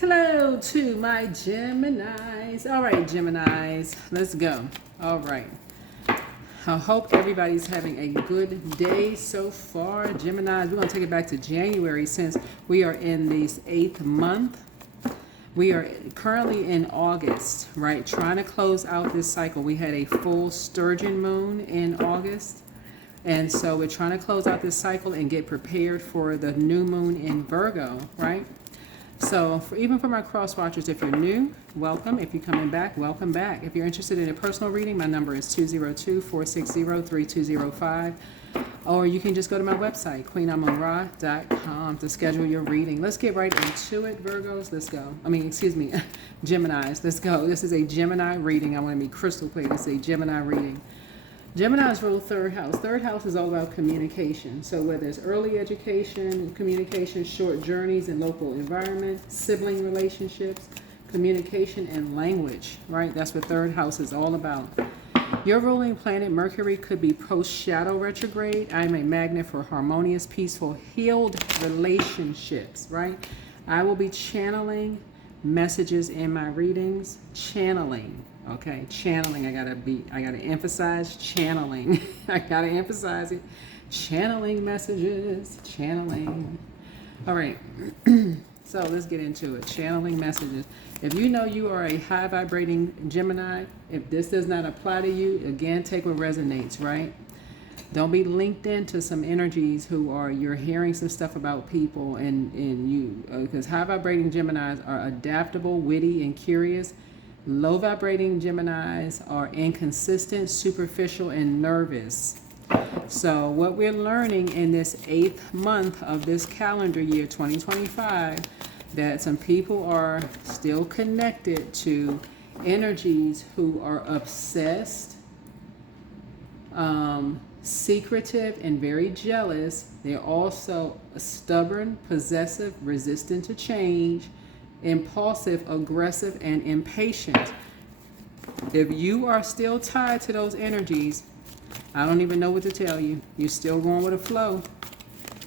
Hello to my Geminis. All right, Geminis, let's go. All right. I hope everybody's having a good day so far. Geminis, we're going to take it back to January since we are in this 8th month. We are currently in August, right? Trying to close out this cycle. We had a full sturgeon moon in August. And so we're trying to close out this cycle and get prepared for the new moon in Virgo, right? So even for my cross watchers, if you're new, welcome. If you're coming back, welcome back. If you're interested in a personal reading, my number is 202-460-3205. Or you can just go to my website, queenamunra.com, to schedule your reading. Let's get right into it, Virgos. Let's go. Geminis. Let's go. This is a Gemini reading. I want to be crystal clear. It's a Gemini reading. Geminis rule third house. Third house is all about communication. So whether it's early education, communication, short journeys in local environment, sibling relationships, communication, and language, right? That's what third house is all about. Your ruling planet, Mercury, could be post-shadow retrograde. I'm a magnet for harmonious, peaceful, healed relationships, right? I will be channeling messages in my readings. Channeling. Okay, channeling. I gotta emphasize channeling. I gotta emphasize it. Channeling messages. Channeling. All right. So let's get into it. Channeling messages. If you know you are a high vibrating Gemini, if this does not apply to you, again, take what resonates, right? Don't be linked into some energies you're hearing some stuff about people and you, because high vibrating Geminis are adaptable, witty, and curious. Low vibrating Geminis are inconsistent, superficial, and nervous. So what we're learning in this 8th month of this calendar year, 2025, that some people are still connected to energies who are obsessed, secretive, and very jealous. They're also stubborn, possessive, resistant to change, impulsive, aggressive, and impatient. If you are still tied to those energies, I don't even know what to tell you. You're still going with a flow.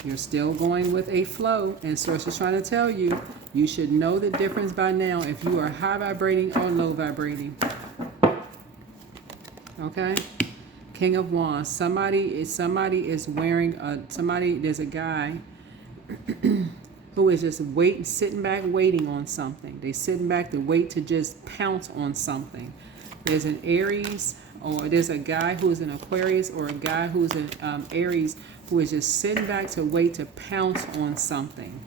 You're still going with a flow. And Source is trying to tell you, you should know the difference by now if you are high vibrating or low vibrating. Okay? King of Wands. Somebody is wearing there's a guy who is just sitting back waiting on something. They're sitting back to wait to just pounce on something. There's an Aries, or there's a guy who is an Aquarius, or a guy who is an Aries, who is just sitting back to wait to pounce on something.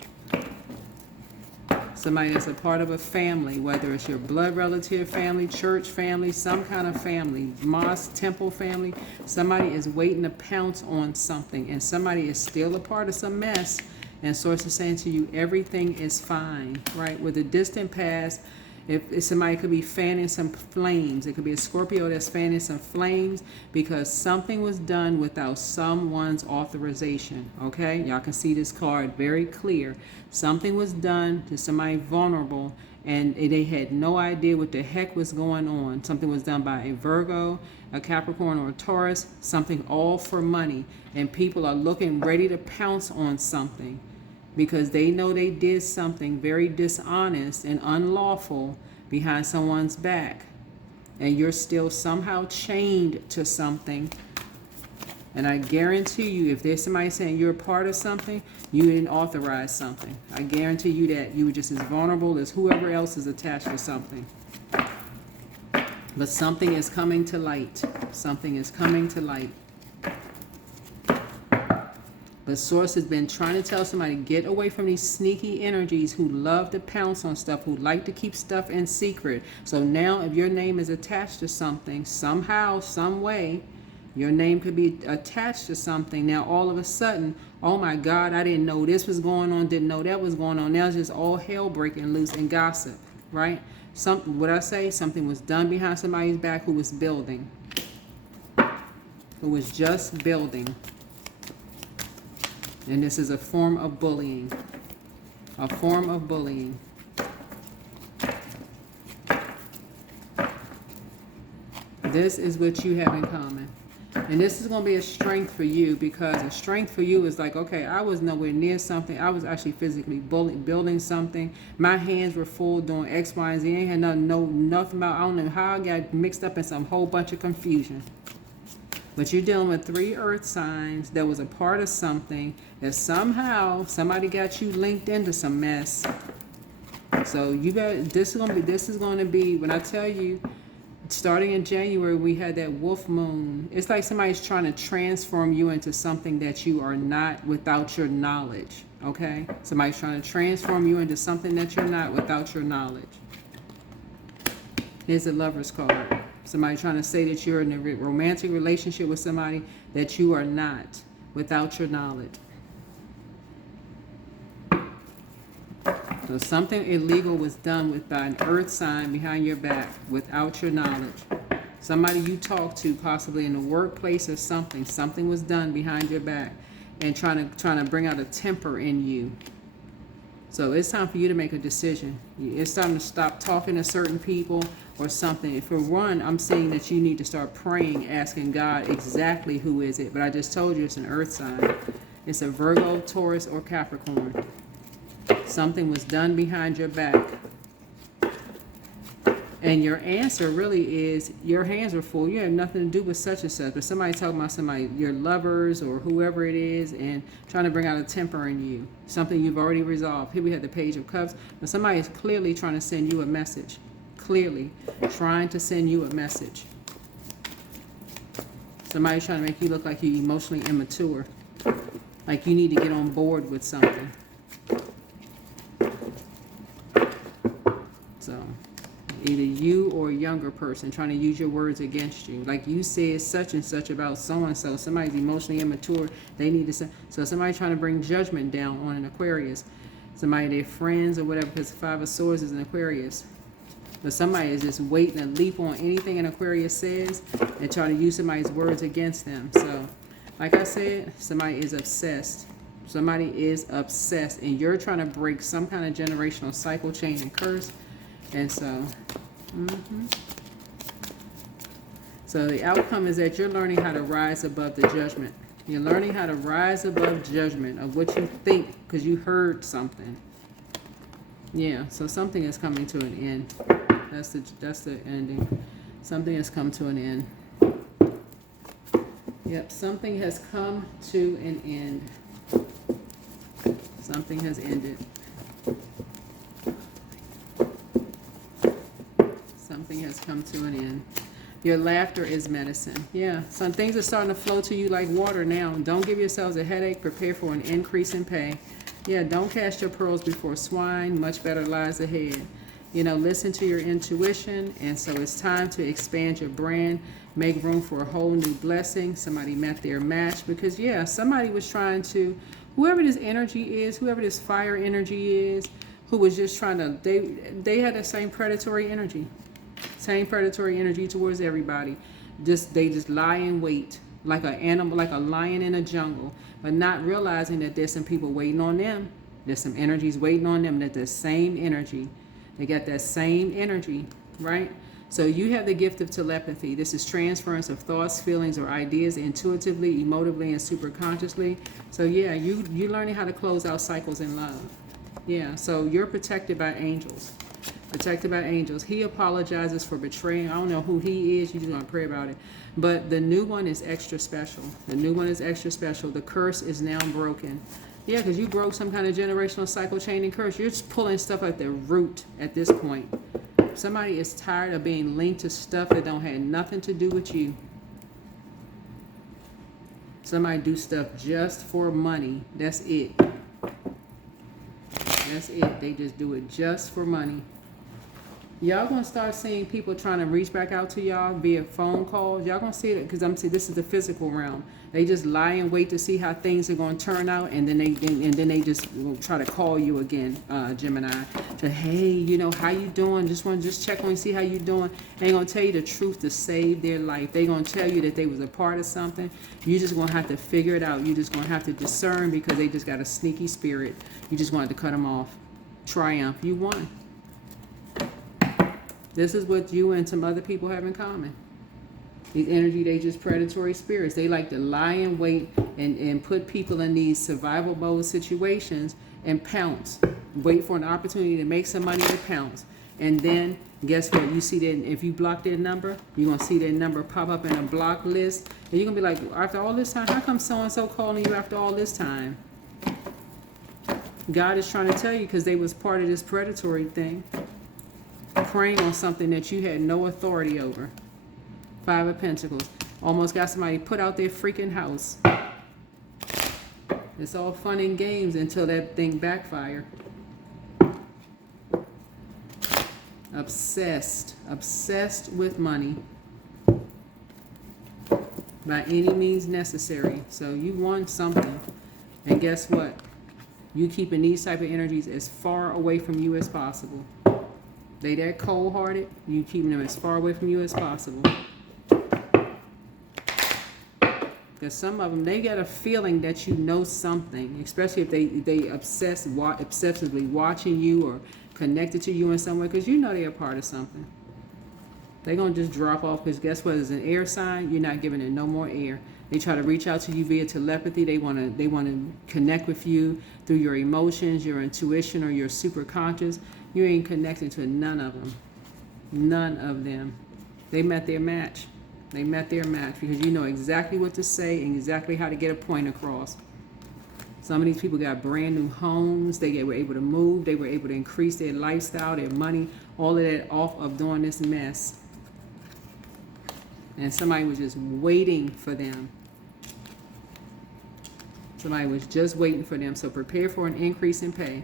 Somebody that's a part of a family, whether it's your blood relative family, church family, some kind of family, mosque, temple family. Somebody is waiting to pounce on something, and somebody is still a part of some mess. And Source is saying to you, everything is fine, right? With the distant past, if somebody could be fanning some flames. It could be a Scorpio that's fanning some flames because something was done without someone's authorization, okay? Y'all can see this card very clear. Something was done to somebody vulnerable, and they had no idea what the heck was going on. Something was done by a Virgo, a Capricorn, or a Taurus, something all for money. And people are looking ready to pounce on something because they know they did something very dishonest and unlawful behind someone's back. And you're still somehow chained to something. And I guarantee you, if there's somebody saying you're a part of something, you didn't authorize something. I guarantee you that you were just as vulnerable as whoever else is attached to something. But something is coming to light. Something is coming to light. But Source has been trying to tell somebody, get away from these sneaky energies who love to pounce on stuff, who like to keep stuff in secret. So now if your name is attached to something, somehow, some way, your name could be attached to something. Now all of a sudden, oh my God, I didn't know this was going on, didn't know that was going on. Now it's just all hell breaking loose and gossip, right? What I say, something was done behind somebody's back who was building. Who was just building. And this is a form of bullying. A form of bullying. This is what you have in common. And this is going to be a strength for you, because a strength for you is like, okay, I was nowhere near something. I was actually physically building something. My hands were full doing X, Y, and Z. I ain't had nothing about, I don't know how I got mixed up in some whole bunch of confusion. But you're dealing with 3 earth signs that was a part of something that somehow somebody got you linked into some mess. So you got, this is going to be, when I tell you, starting in January, we had that wolf moon. It's like somebody's trying to transform you into something that you are not without your knowledge, okay? Somebody's trying to transform you into something that you're not without your knowledge. Here's a Lover's card. Somebody trying to say that you're in a romantic relationship with somebody that you are not without your knowledge. So something illegal was done by an earth sign behind your back without your knowledge. Somebody you talked to, possibly in the workplace or something. Something was done behind your back and trying to bring out a temper in you. So it's time for you to make a decision. It's time to stop talking to certain people or something. For one, I'm saying that you need to start praying, asking God exactly who is it. But I just told you it's an earth sign. It's a Virgo, Taurus, or Capricorn. Something was done behind your back. And your answer really is, your hands are full. You have nothing to do with such and such. But somebody talking about somebody, your lovers or whoever it is, and trying to bring out a temper in you. Something you've already resolved. Here we have the Page of Cups. But somebody is clearly trying to send you a message. Clearly trying to send you a message. Somebody's trying to make you look like you're emotionally immature. Like you need to get on board with something. So either you or a younger person trying to use your words against you. Like you said such and such about so-and-so. Somebody's emotionally immature. They need to say. So somebody's trying to bring judgment down on an Aquarius. Somebody, their friends or whatever, because the 5 of Swords is an Aquarius. But somebody is just waiting to leap on anything an Aquarius says and try to use somebody's words against them. So like I said, somebody is obsessed. Somebody is obsessed. And you're trying to break some kind of generational cycle, chain, and curse. And so, so the outcome is that you're learning how to rise above the judgment. You're learning how to rise above judgment of what you think because you heard something. Yeah, so something is coming to an end. That's the ending. Something has come to an end. Yep, something has come to an end. Something has ended. Something has come to an end. Your laughter is medicine. Yeah, some things are starting to flow to you like water now. Don't give yourselves a headache. Prepare for an increase in pay. Yeah, don't cast your pearls before swine. Much better lies ahead. You know, listen to your intuition. And so it's time to expand your brand. Make room for a whole new blessing. Somebody met their match. Because, yeah, somebody was trying to, whoever this energy is, whoever this fire energy is, who was just trying to, they had the same predatory energy. Same predatory energy towards everybody. They just lie in wait like an animal, like a lion in a jungle, but not realizing that there's some people waiting on them. There's some energies waiting on them. That the same energy, they got that same energy, right? So you have the gift of telepathy. This is transference of thoughts, feelings, or ideas intuitively, emotively, and superconsciously. So yeah, you're learning how to close out cycles in love. Yeah, so you're protected by angels. Protected by angels. He apologizes for betraying. I don't know who he is. You just want to pray about it. But the new one is extra special. The new one is extra special. The curse is now broken. Yeah, because you broke some kind of generational cycle, chain, and curse. You're just pulling stuff at the root at this point. Somebody is tired of being linked to stuff that don't have nothing to do with you. Somebody do stuff just for money. That's it. That's it. They just do it just for money. Y'all gonna start seeing people trying to reach back out to y'all via phone calls. Y'all gonna see it because I'm saying this is the physical realm. They just lie and wait to see how things are gonna turn out, and then they just will try to call you again, Gemini. To hey, you know how you doing? Just want to check on you, see how you doing. They ain't gonna tell you the truth to save their life. They gonna tell you that they was a part of something. You just gonna have to figure it out. You just gonna have to discern because they just got a sneaky spirit. You just wanted to cut them off. Triumph. You won. This is what you and some other people have in common. These energy, they just predatory spirits. They like to lie in wait and put people in these survival mode situations and pounce. Wait for an opportunity to make some money and pounce. And then guess what? You see that if you block their number, you're going to see their number pop up in a block list. And you're going to be like, after all this time, how come so-and-so calling you after all this time? God is trying to tell you because they was part of this predatory thing. Preying on something that you had no authority over. 5 of Pentacles. Almost got somebody put out their freaking house. It's all fun and games until that thing backfire. Obsessed. Obsessed with money. By any means necessary. So you want something. And guess what? You keeping these type of energies as far away from you as possible. They that cold-hearted, you keeping them as far away from you as possible. Because some of them, they get a feeling that you know something, especially if they obsessively watching you or connected to you in some way, because you know they're a part of something. They're going to just drop off because guess what? As an air sign, you're not giving it no more air. They try to reach out to you via telepathy. They want to connect with you through your emotions, your intuition, or your superconscious. You ain't connecting to none of them. None of them. They met their match. They met their match because you know exactly what to say and exactly how to get a point across. Some of these people got brand new homes. They were able to move. They were able to increase their lifestyle, their money, all of that off of doing this mess. And somebody was just waiting for them. Somebody was just waiting for them. So prepare for an increase in pay.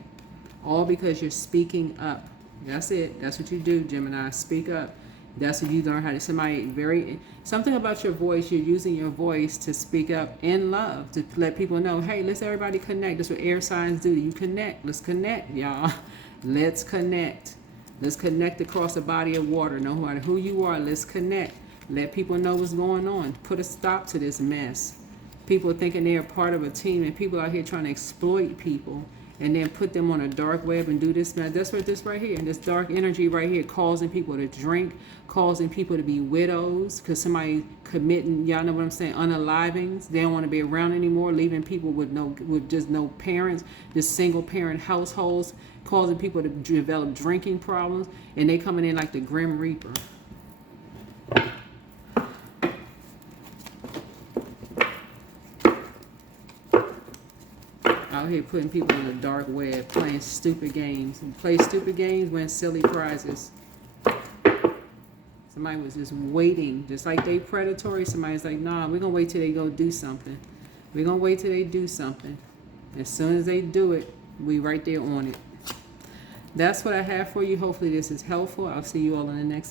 All because you're speaking up. That's it. That's what you do, Gemini. Speak up. That's what you learn how to. Something about your voice. You're using your voice to speak up in love. To let people know, hey, let's everybody connect. That's what air signs do. You connect. Let's connect, y'all. Let's connect. Let's connect across a body of water. No matter who you are, let's connect. Let people know what's going on. Put a stop to this mess. People thinking they're part of a team, and people out here trying to exploit people and then put them on a dark web and do this. That's what this right here, this dark energy right here, causing people to drink, causing people to be widows because somebody committing, y'all know what I'm saying, unalivings. They don't want to be around anymore, leaving people with just no parents, just single parent households, causing people to develop drinking problems, and they coming in like the Grim Reaper. Out here putting people in the dark web, playing stupid games. And play stupid games, win silly prizes. Somebody was just waiting, just like they predatory. Somebody's like, nah, we're going to wait till they go do something. We're going to wait till they do something. As soon as they do it, we right there on it. That's what I have for you. Hopefully this is helpful. I'll see you all in the next video.